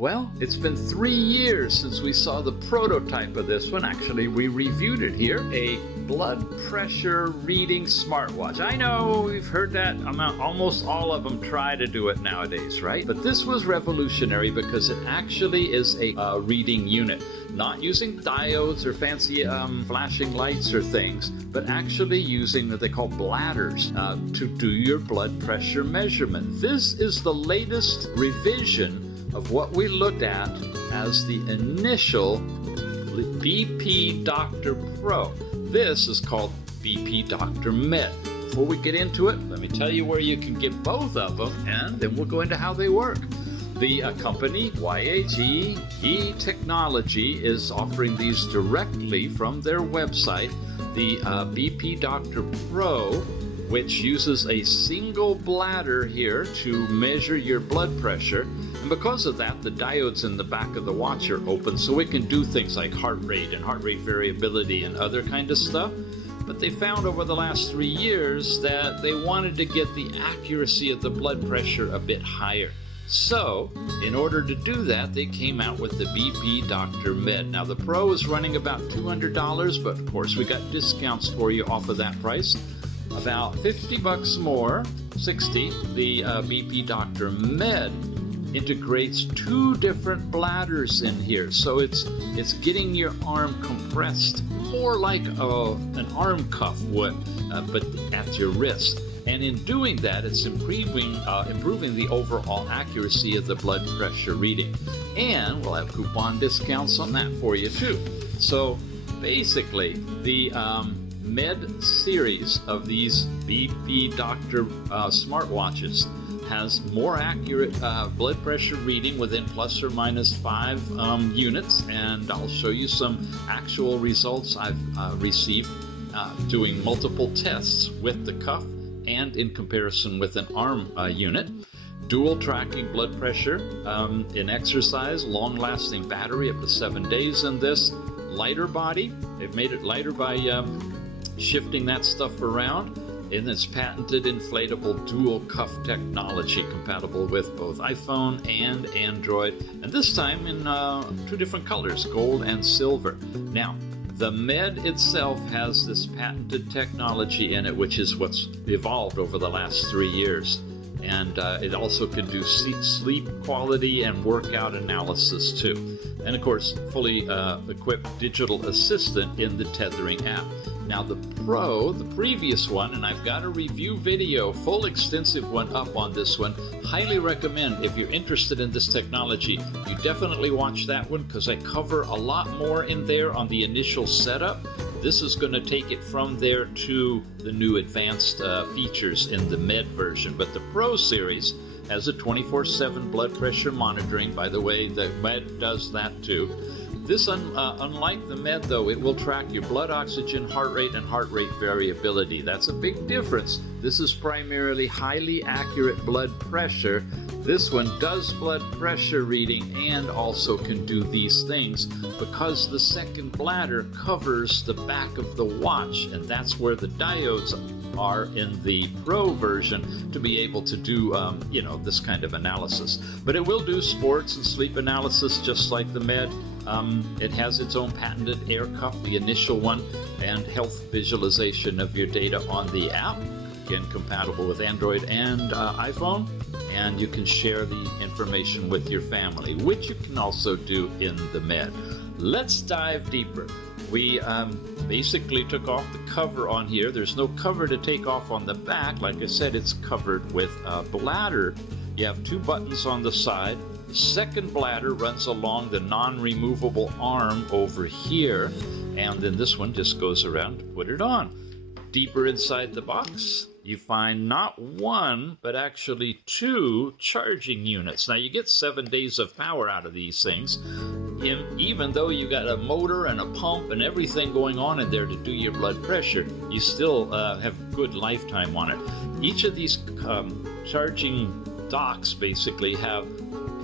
Well, it's been 3 years since we saw the prototype of this one. Actually, we reviewed it here. A blood pressure reading smartwatch. I know we've heard that almost all of them try to do it nowadays, right? But this was revolutionary because it actually is a reading unit. Not using diodes or fancy flashing lights or things, but actually using what they call bladders to do your blood pressure measurement. This is the latest revision of what we looked at as the initial BP Doctor Pro. This is called BP Doctor Med. Before we get into it, let me tell you where you can get both of them, and then we'll go into how they work. The company, YHE Technology, is offering these directly from their website. The BP Doctor Pro, which uses a single bladder here to measure your blood pressure. And because of that, the diodes in the back of the watch are open, so it can do things like heart rate and heart rate variability and other kind of stuff. But they found over the last 3 years that they wanted to get the accuracy of the blood pressure a bit higher. So, in order to do that, they came out with the BP Doctor Med. Now, the Pro is running about $200, but of course we got discounts for you off of that price. About $50 more, $60. The BP Doctor Med integrates 2 different bladders in here, so it's getting your arm compressed more like an arm cuff would, but at your wrist. And in doing that, it's improving the overall accuracy of the blood pressure reading. And we'll have coupon discounts on that for you too. So basically, the Med series of these BP Doctor smartwatches has more accurate blood pressure reading within plus or minus 5 units, and I'll show you some actual results I've received doing multiple tests with the cuff and in comparison with an arm unit. Dual tracking blood pressure in exercise, long-lasting battery up to 7 days in this. Lighter body, they've made it lighter by shifting that stuff around. And it's patented inflatable dual cuff technology compatible with both iPhone and Android, and this time in 2 different colors, gold and silver. Now, the Med itself has this patented technology in it, which is what's evolved over the last 3 years. And it also can do sleep quality and workout analysis too. And of course, fully equipped digital assistant in the tethering app. Now the Pro, the previous one, and I've got a review video, full extensive one up on this one. Highly recommend, if you're interested in this technology, you definitely watch that one because I cover a lot more in there on the initial setup. This is going to take it from there to the new advanced features in the Med version. But the Pro series has a 24/7 blood pressure monitoring. By the way, the Med does that too. This, unlike the Med though, it will track your blood oxygen, heart rate, and heart rate variability. That's a big difference. This is primarily highly accurate blood pressure. This one does blood pressure reading and also can do these things because the second bladder covers the back of the watch, and that's where the diodes are in the Pro version to be able to do, this kind of analysis. But it will do sports and sleep analysis just like the Med. It has its own patented aircuff, the initial one, and health visualization of your data on the app. Again, compatible with Android and iPhone. And you can share the information with your family, which you can also do in the Med. Let's dive deeper. We basically took off the cover on here. There's no cover to take off on the back. Like I said, it's covered with a bladder. You have 2 buttons on the side. The second bladder runs along the non-removable arm over here, and then this one just goes around to put it on. Deeper inside the box, you find not 1, but actually 2 charging units. Now, you get 7 days of power out of these things, even though you got a motor and a pump and everything going on in there to do your blood pressure, you still have good lifetime on it. Each of these charging docks basically have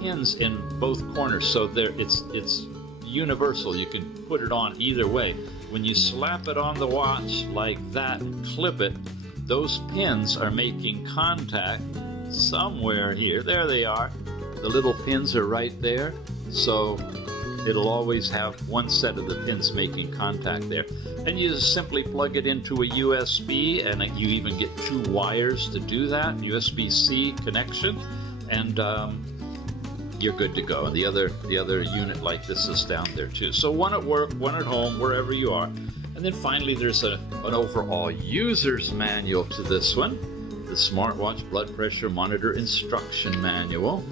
pins in both corners, so it's universal. You can put it on either way. When you slap it on the watch like that and clip it, those pins are making contact somewhere here. There they are. the little pins are right there, so it'll always have one set of the pins making contact there. And you just simply plug it into a USB, and you even get 2 wires to do that, USB-C connection, and you're good to go. And the other unit like this is down there too. So one at work, one at home, wherever you are. And then finally there's an overall user's manual to this one. The Smartwatch Blood Pressure Monitor Instruction Manual.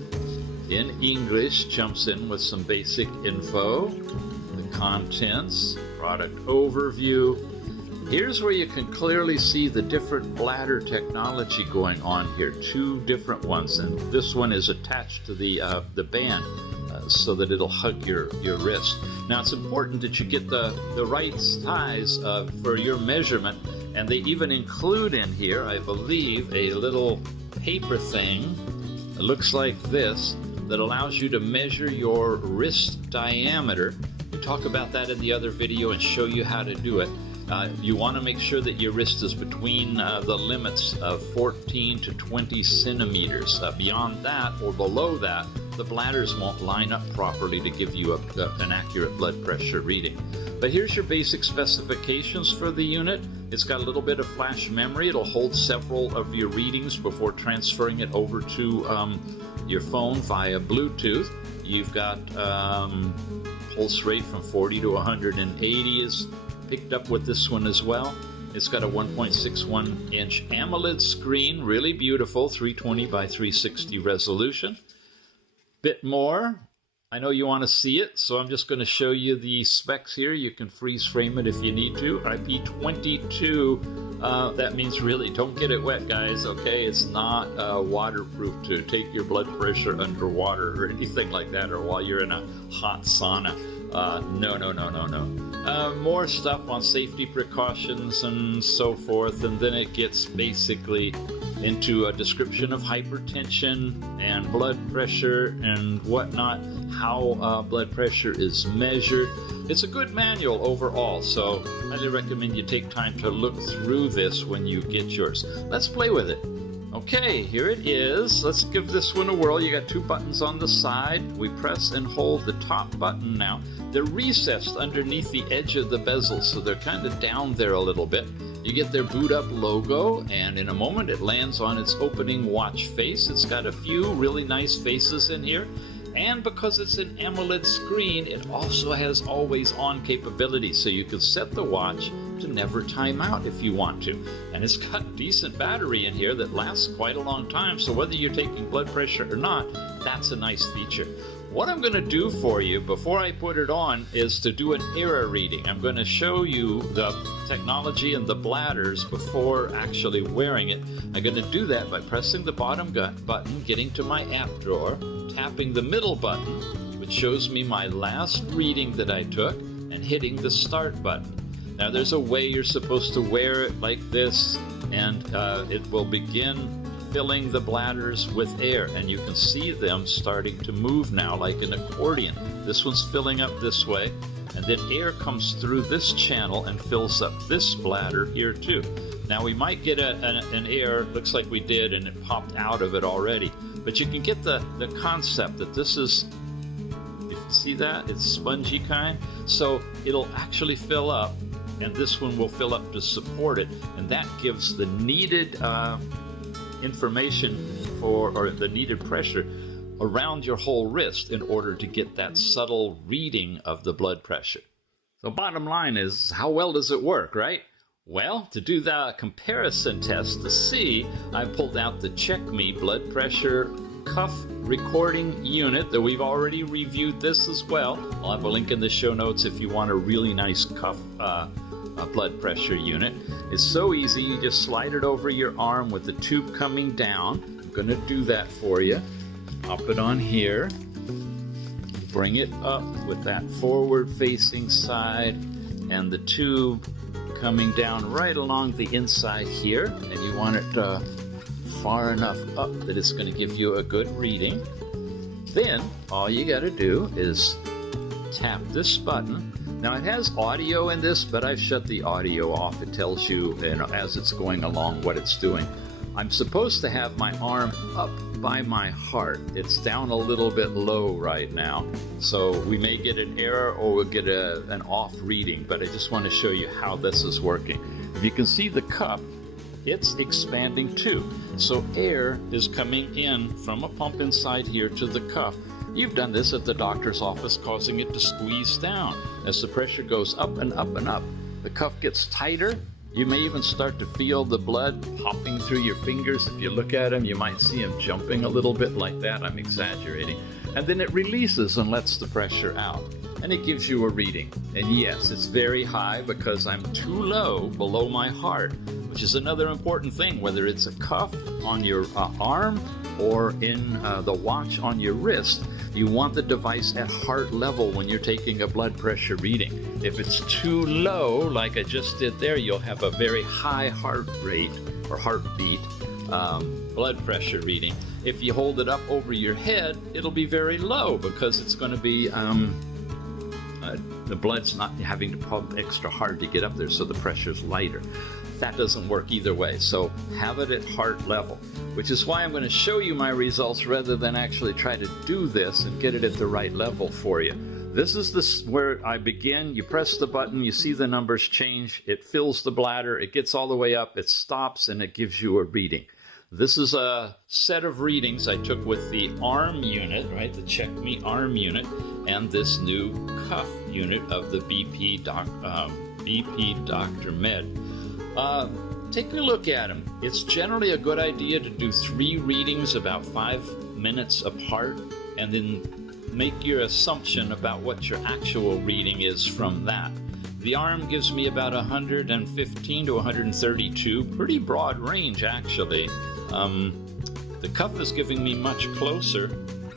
In English, jumps in with some basic info, the contents, product overview. Here's where you can clearly see the different bladder technology going on here, 2 different ones, and this one is attached to the band so that it'll hug your wrist. Now it's important that you get the right size for your measurement, and they even include in here, I believe, a little paper thing that looks like this, that allows you to measure your wrist diameter. We talk about that in the other video and show you how to do it. You want to make sure that your wrist is between the limits of 14 to 20 centimeters. Beyond that or below that, the bladders won't line up properly to give you an accurate blood pressure reading. But here's your basic specifications for the unit. It's got a little bit of flash memory. It'll hold several of your readings before transferring it over to your phone via Bluetooth. You've got pulse rate from 40 to 180 is picked up with this one as well. It's got a 1.61 inch AMOLED screen, really beautiful, 320 by 360 resolution. Bit more. I know you want to see it, so I'm just going to show you the specs here. You can freeze frame it if you need to. IP22, that means really don't get it wet, guys, okay? It's not waterproof to take your blood pressure underwater or anything like that, or while you're in a hot sauna. No. More stuff on safety precautions and so forth, and then it gets basically into a description of hypertension and blood pressure and whatnot, how blood pressure is measured. It's a good manual overall, so I highly recommend you take time to look through this when you get yours. Let's play with it. Okay, here it is. Let's give this one a whirl. You got 2 buttons on the side. We press and hold the top button now. They're recessed underneath the edge of the bezel, so they're kind of down there a little bit. You get their boot up logo, and in a moment it lands on its opening watch face. It's got a few really nice faces in here. And because it's an AMOLED screen, it also has always on capability, so you can set the watch to never time out if you want to. And it's got decent battery in here that lasts quite a long time, so whether you're taking blood pressure or not, that's a nice feature. What I'm going to do for you before I put it on is to do an error reading. I'm going to show you the technology and the bladders before actually wearing it. I'm going to do that by pressing the bottom button, getting to my app drawer, tapping the middle button, which shows me my last reading that I took, and hitting the start button. Now there's a way you're supposed to wear it like this, and it will begin filling the bladders with air, and you can see them starting to move now like an accordion. This one's filling up this way, and then air comes through this channel and fills up this bladder here too. Now we might get an error, looks like we did, and it popped out of it already. But you can get the concept that this is, if you see that, it's spongy kind. So it'll actually fill up, and this one will fill up to support it, and that gives the needed information or the needed pressure around your whole wrist in order to get that subtle reading of the blood pressure. So bottom line is, how well does it work, right? Well, to do the comparison test to see, I pulled out the Check Me blood pressure cuff recording unit that we've already reviewed this as well. I'll have a link in the show notes if you want a really nice cuff blood pressure unit. It's so easy. You just slide it over your arm with the tube coming down. I'm going to do that for you. Pop it on here. Bring it up with that forward facing side and the tube coming down right along the inside here, and you want it far enough up that it's going to give you a good reading. Then all you got to do is tap this button. Now it has audio in this, but I've shut the audio off. It tells you, as it's going along what it's doing. I'm supposed to have my arm up by my heart. It's down a little bit low right now. So we may get an error or we'll get an off reading, but I just want to show you how this is working. If you can see the cup, it's expanding too. So air is coming in from a pump inside here to the cuff. You've done this at the doctor's office, causing it to squeeze down. As the pressure goes up and up and up, the cuff gets tighter. You may even start to feel the blood popping through your fingers. If you look at them, you might see them jumping a little bit like that. I'm exaggerating. And then it releases and lets the pressure out. And it gives you a reading. And yes, it's very high because I'm too low below my heart, which is another important thing, whether it's a cuff on your arm or in the watch on your wrist. You want the device at heart level when you're taking a blood pressure reading. If it's too low, like I just did there, you'll have a very high heart rate or heartbeat blood pressure reading. If you hold it up over your head, it'll be very low because it's going to be the blood's not having to pump extra hard to get up there, so the pressure's lighter. That doesn't work either way, so have it at heart level, which is why I'm going to show you my results rather than actually try to do this and get it at the right level for you. This is where I begin. You press the button, you see the numbers change, it fills the bladder, it gets all the way up, it stops, and it gives you a reading. This is a set of readings I took with the arm unit, right, the Check Me arm unit, and this new cuff unit of the BP Dr. Med. Take a look at them. It's generally a good idea to do 3 readings about 5 minutes apart, and then make your assumption about what your actual reading is from that. The arm gives me about 115 to 132, pretty broad range actually. The cuff is giving me much closer,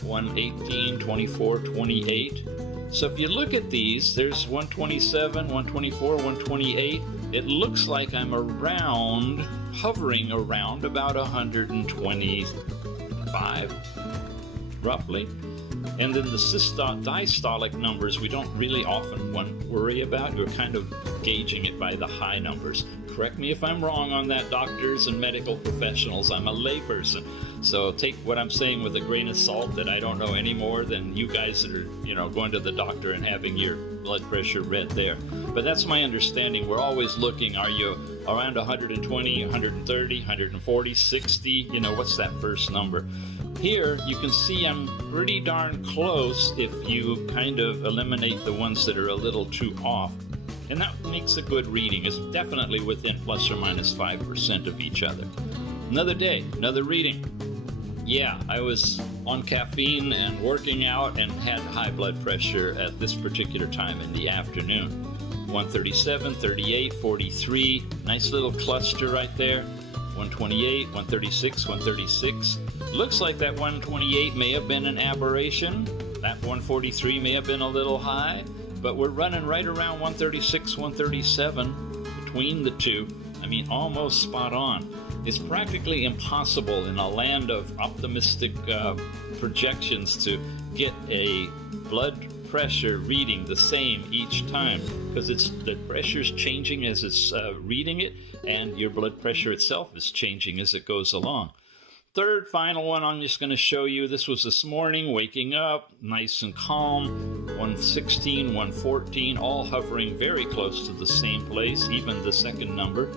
118, 24, 28. So if you look at these, there's 127, 124, 128. It looks like I'm hovering around about 125, roughly. And then the diastolic numbers we don't really often worry about. We're kind of gauging it by the high numbers. Correct me if I'm wrong on that, doctors and medical professionals. I'm a layperson, so take what I'm saying with a grain of salt, that I don't know any more than you guys that are, going to the doctor and having your blood pressure read there. But that's my understanding. We're always looking, are you around 120, 130, 140, 60? What's that first number? Here, you can see I'm pretty darn close if you kind of eliminate the ones that are a little too off. And that makes a good reading. It's definitely within plus or minus 5% of each other. Another day, another reading. Yeah, I was on caffeine and working out and had high blood pressure at this particular time in the afternoon. 137, 38, 43. Nice little cluster right there. 128, 136, 136. Looks like that 128 may have been an aberration. That 143 may have been a little high. But we're running right around 136, 137 between the two. I mean, almost spot on. It's practically impossible in a land of optimistic projections to get a blood pressure reading the same each time, because the pressure's changing as it's reading it, and your blood pressure itself is changing as it goes along. Third, final one I'm just going to show you. This was this morning, waking up, nice and calm, 116, 114, all hovering very close to the same place, even the second number.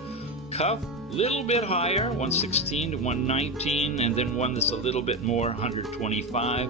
Cuff, little bit higher, 116 to 119, and then one that's a little bit more, 125.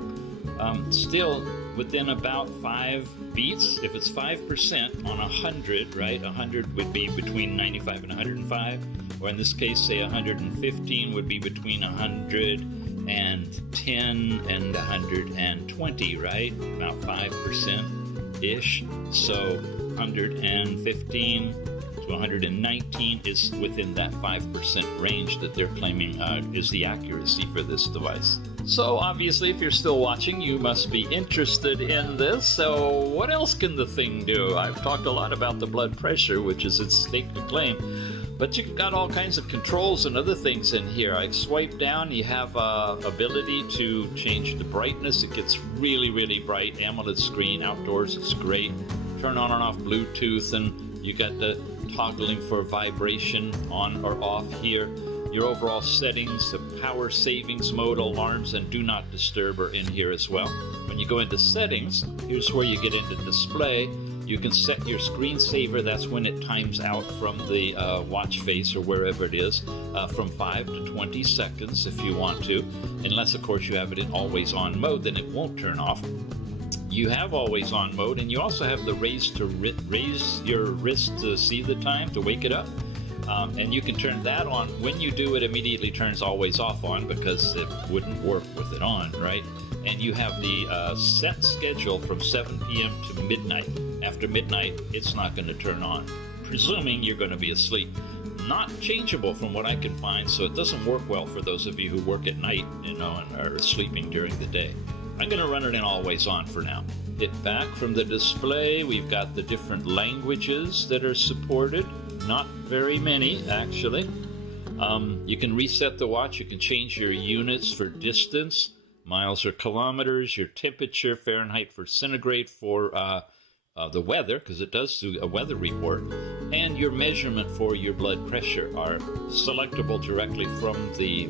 Still within about 5 beats. If it's 5% on 100, right, 100 would be between 95 and 105. Or in this case, say 115 would be between 110 and 120, right? About 5%-ish. So 115 to 119 is within that 5% range that they're claiming is the accuracy for this device. So obviously, if you're still watching, you must be interested in this. So what else can the thing do? I've talked a lot about the blood pressure, which is its stake to claim. But you've got all kinds of controls and other things in here. I swipe down, you have ability to change the brightness. It gets really, really bright. AMOLED screen, outdoors, it's great. Turn on and off Bluetooth, and you got the toggling for vibration on or off here. Your overall settings, the power savings mode, alarms, and do not disturb are in here as well. When you go into settings, here's where you get into display. You can set your screensaver. That's when it times out from the watch face or wherever it is, from 5 to 20 seconds if you want to. Unless, of course, you have it in always on mode, then it won't turn off. You have always on mode, and you also have the raise your wrist to see the time, to wake it up. And you can turn that on. When you do, it immediately turns always off on because it wouldn't work with it on, right? And you have the set schedule from 7 p.m. to midnight. After midnight, it's not going to turn on, presuming you're going to be asleep. Not changeable from what I can find, so it doesn't work well for those of you who work at night, and are sleeping during the day. I'm going to run it in always on for now. Hit back from the display. We've got the different languages that are supported. Not very many, actually. You can reset the watch. You can change your units for distance, miles or kilometers, your temperature, Fahrenheit for centigrade for the weather, because it does do a weather report, and your measurement for your blood pressure are selectable directly from the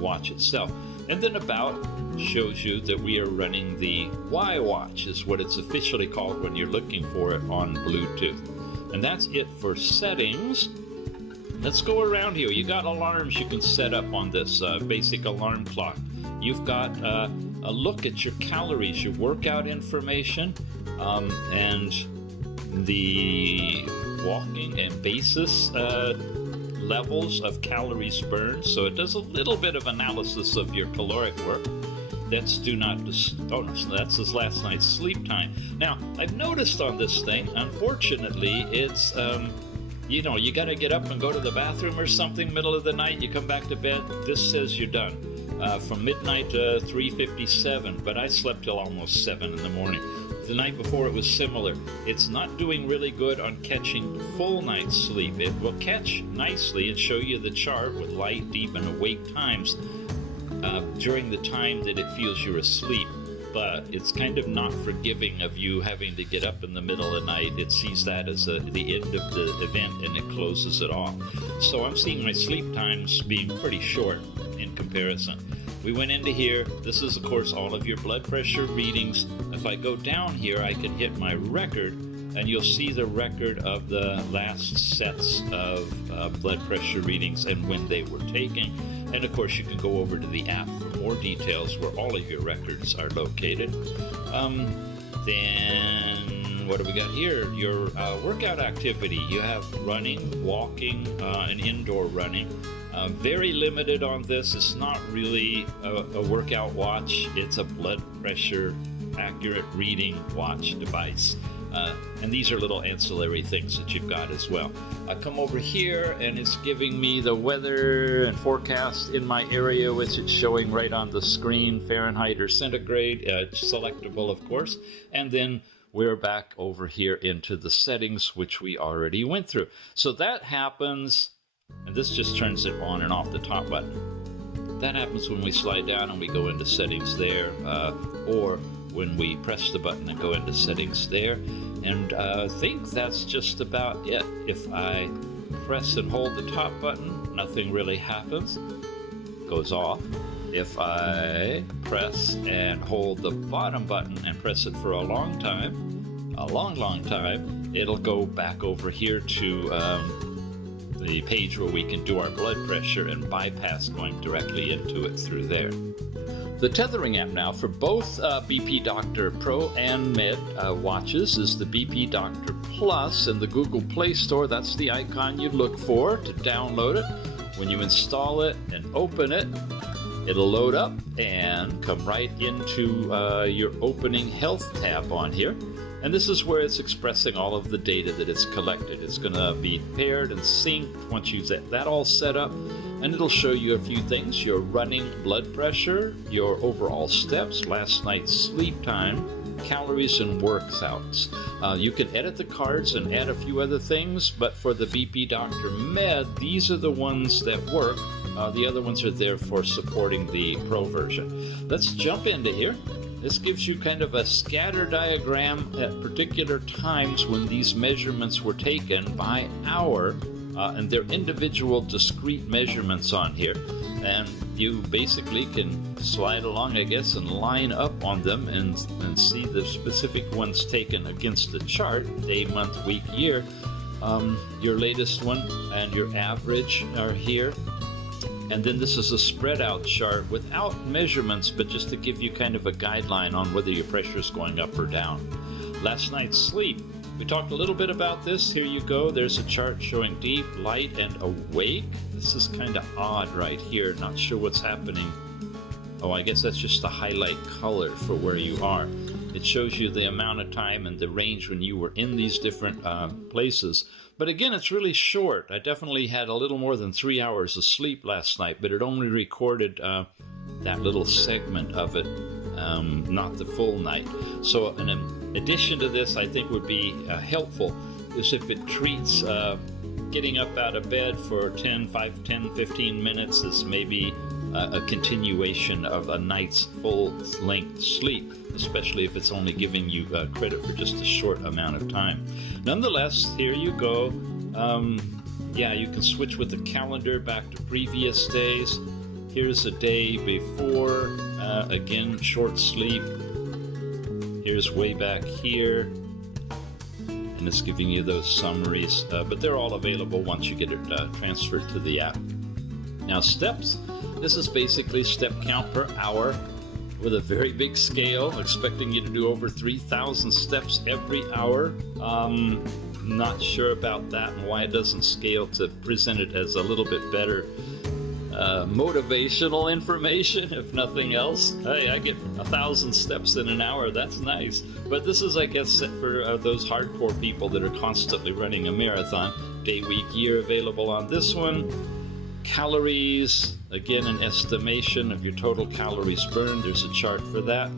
watch itself. And then about shows you that we are running the YHE watch, is what it's officially called when you're looking for it on Bluetooth. And that's it for settings. Let's go around here. You got alarms you can set up on this basic alarm clock. You've got a look at your calories, your workout information, and the walking and basis levels of calories burned. So it does a little bit of analysis of your caloric work. That's that's his last night's sleep time. Now, I've noticed on this thing, unfortunately, it's, you got to get up and go to the bathroom or something middle of the night. You come back to bed, this says you're done. From midnight to 3:57, but I slept till almost 7 in the morning. The night before it was similar. It's not doing really good on catching full night's sleep. It will catch nicely and show you the chart with light, deep, and awake times during the time that it feels you're asleep, but it's kind of not forgiving of you having to get up in the middle of the night. It sees that as the end of the event, and it closes it off. So I'm seeing my sleep times being pretty short in comparison. We went into here. This is, of course, all of your blood pressure readings. If I go down here, I can hit my record, and you'll see the record of the last sets of blood pressure readings and when they were taken. And of course, you can go over to the app for more details where all of your records are located. Then what do we got here? Your workout activity. You have running, walking, and indoor running. Very limited on this. It's not really a workout watch. It's a blood pressure accurate reading watch device. And these are little ancillary things that you've got as well. I come over here and it's giving me the weather and forecast in my area, which it's showing right on the screen, Fahrenheit or centigrade, selectable of course. And then we're back over here into the settings, which we already went through. So that happens, and this just turns it on and off the top button. That happens when we slide down and we go into settings there, or when we press the button and go into settings there. And I think that's just about it. If I press and hold the top button, nothing really happens. It goes off. If I press and hold the bottom button and press it for a long time, it'll go back over here to the page where we can do our blood pressure and bypass going directly into it through there. The tethering app now for both BP Doctor Pro and Med watches is the BP Doctor Plus in the Google Play Store. That's the icon you look for to download it. When you install it and open it, it'll load up and come right into your opening health tab on here. And this is where it's expressing all of the data that it's collected. It's going to be paired and synced once you get that all set up. And it'll show you a few things: your running blood pressure, your overall steps, last night's sleep time, calories, and workouts. You can edit the cards and add a few other things, but for the BP Doctor Med, these are the ones that work. The other ones are there for supporting the Pro version. Let's jump into here. This gives you kind of a scatter diagram at particular times when these measurements were taken by hour and they're individual discrete measurements on here. And you basically can slide along, I guess, and line up on them and see the specific ones taken against the chart, day, month, week, year. Your latest one and your average are here. And then this is a spread out chart without measurements, but just to give you kind of a guideline on whether your pressure is going up or down. Last night's sleep. We talked a little bit about this. Here you go. There's a chart showing deep, light, and awake. This is kind of odd right here. Not sure what's happening. Oh, I guess that's just the highlight color for where you are. It shows you the amount of time and the range when you were in these different places. But again, it's really short. I definitely had a little more than 3 hours of sleep last night, but it only recorded that little segment of it, not the full night. So in addition to this, I think would be helpful is if it treats getting up out of bed for 10, 15 minutes as maybe a continuation of a night's full-length sleep, especially if it's only giving you credit for just a short amount of time. Nonetheless, here you go. Yeah, you can switch with the calendar back to previous days. Here's a day before, again, short sleep. Here's way back here. And it's giving you those summaries, but they're all available once you get it transferred to the app. Now, steps. This is basically step count per hour with a very big scale, expecting you to do over 3,000 steps every hour. Not sure about that and why it doesn't scale to present it as a little bit better motivational information, if nothing else. Hey, I get 1,000 steps in an hour. That's nice. But this is, I guess, set for those hardcore people that are constantly running a marathon. Day, week, year available on this one. Calories, again, an estimation of your total calories burned. There's a chart for that.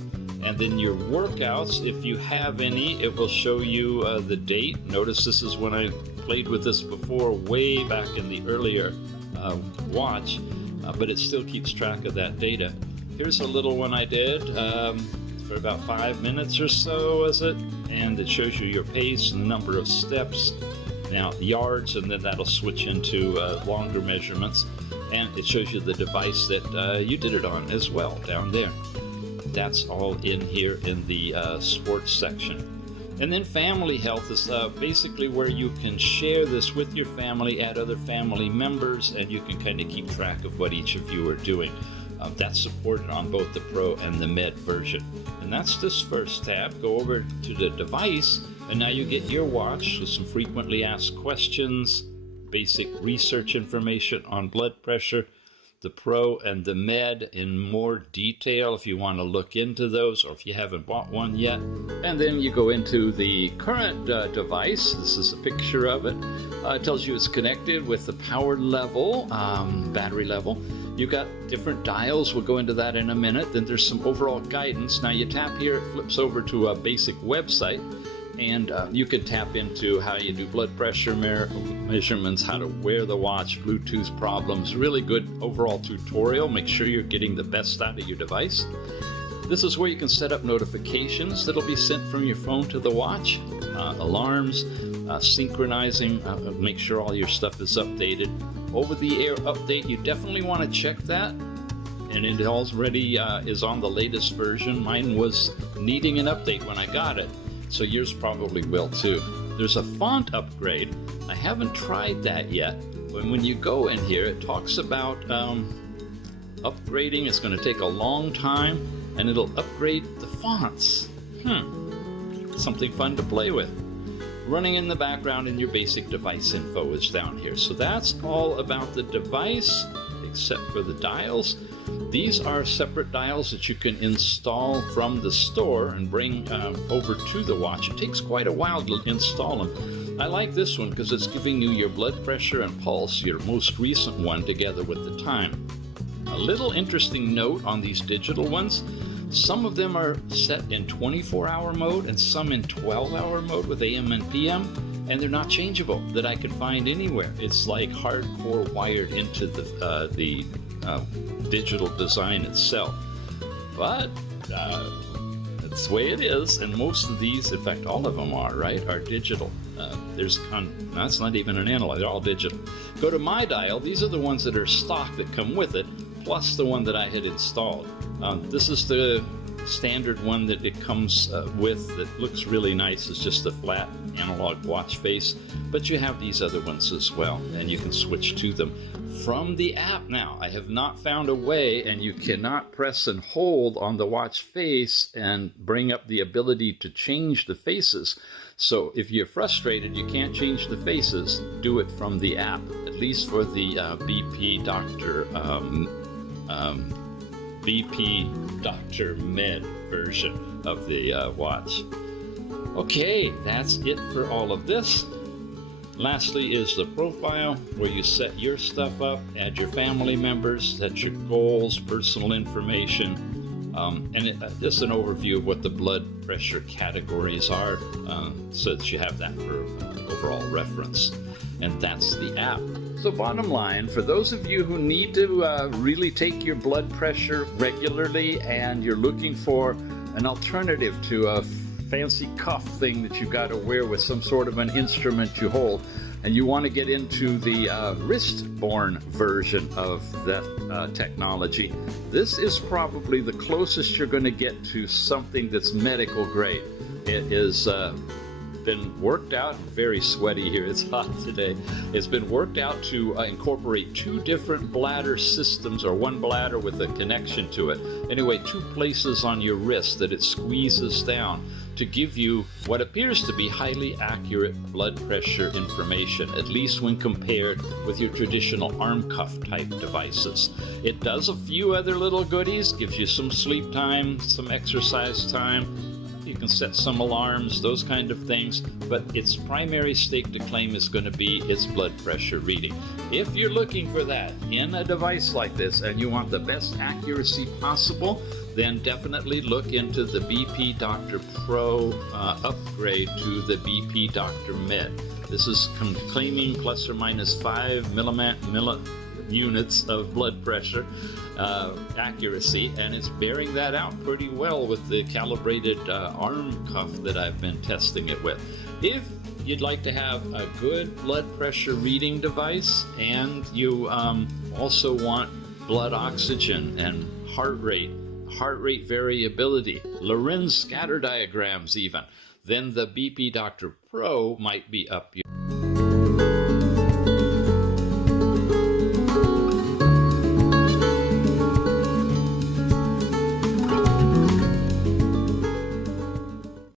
And then your workouts, if you have any, it will show you the date. Notice this is when I played with this before, way back in the earlier watch, but it still keeps track of that data. Here's a little one I did for about 5 minutes or so, was it? And it shows you your pace and the number of steps. Now, yards, and then that'll switch into longer measurements. And it shows you the device that you did it on as well, down there. That's all in here in the sports section. And then family health is basically where you can share this with your family, add other family members, and you can kind of keep track of what each of you are doing. That's supported on both the Pro and the Med version. And that's this first tab. Go over to the device, and now you get your watch with some frequently asked questions, basic research information on blood pressure, the Pro and the Med in more detail if you want to look into those or if you haven't bought one yet. And then you go into the current device. This is a picture of it. It tells you it's connected with the power level, battery level. You've got different dials. We'll go into that in a minute. Then there's some overall guidance. Now you tap here, it flips over to a basic website. And you can tap into how you do blood pressure measurements, how to wear the watch, Bluetooth problems. Really good overall tutorial. Make sure you're getting the best out of your device. This is where you can set up notifications that'll be sent from your phone to the watch, alarms, synchronizing, make sure all your stuff is updated. Over-the-air update, you definitely want to check that. And it already is on the latest version. Mine was needing an update when I got it. So yours probably will too. There's a font upgrade. I haven't tried that yet. When you go in here, it talks about upgrading. It's going to take a long time, and it'll upgrade the fonts. Something fun to play with. Running in the background in your basic device info is down here. So that's all about the device, except for the dials. These are separate dials that you can install from the store and bring over to the watch. It takes quite a while to install them. I like this one because it's giving you your blood pressure and pulse, your most recent one, together with the time. A little interesting note on these digital ones, some of them are set in 24-hour mode and some in 12-hour mode with AM and PM, and they're not changeable that I could find anywhere. It's like hardcore wired into the digital design itself. But It's the way it is, and most of these, in fact, all of them are, right, are digital. That's not even an analog, they're all digital. Go to My Dial, these are the ones that are stock that come with it, plus the one that I had installed. This is the standard one that it comes with that looks really nice. It's just a flat analog watch face, but you have these other ones as well, and you can switch to them from the app. Now, I have not found a way, and you cannot press and hold on the watch face and bring up the ability to change the faces. So if you're frustrated, you can't change the faces, do it from the app, at least for the BP Dr. Med version of the watch. Okay, that's it for all of this. Lastly is the profile, where you set your stuff up, add your family members, set your goals, personal information, and just an overview of what the blood pressure categories are, so that you have that for overall reference. And that's the app. So bottom line, for those of you who need to really take your blood pressure regularly, and you're looking for an alternative to a fancy cuff thing that you've got to wear with some sort of an instrument you hold, and you want to get into the wrist-borne version of that technology, this is probably the closest you're going to get to something that's medical grade. It is been worked out, very sweaty here, it's hot today. It's been worked out to incorporate two different bladder systems, or one bladder with a connection to it. Anyway, two places on your wrist that it squeezes down to give you what appears to be highly accurate blood pressure information, at least when compared with your traditional arm cuff type devices. It does a few other little goodies, gives you some sleep time, some exercise time. You can set some alarms, those kind of things, but its primary stake to claim is going to be its blood pressure reading. If you're looking for that in a device like this and you want the best accuracy possible, then definitely look into the BP Dr. Pro upgrade to the BP Dr. Med. This is claiming plus or minus 5 units of blood pressure accuracy, and it's bearing that out pretty well with the calibrated arm cuff that I've been testing it with. If you'd like to have a good blood pressure reading device, and you also want blood oxygen and heart rate variability, Lorenz scatter diagrams even, then the BP Dr. Pro might be up your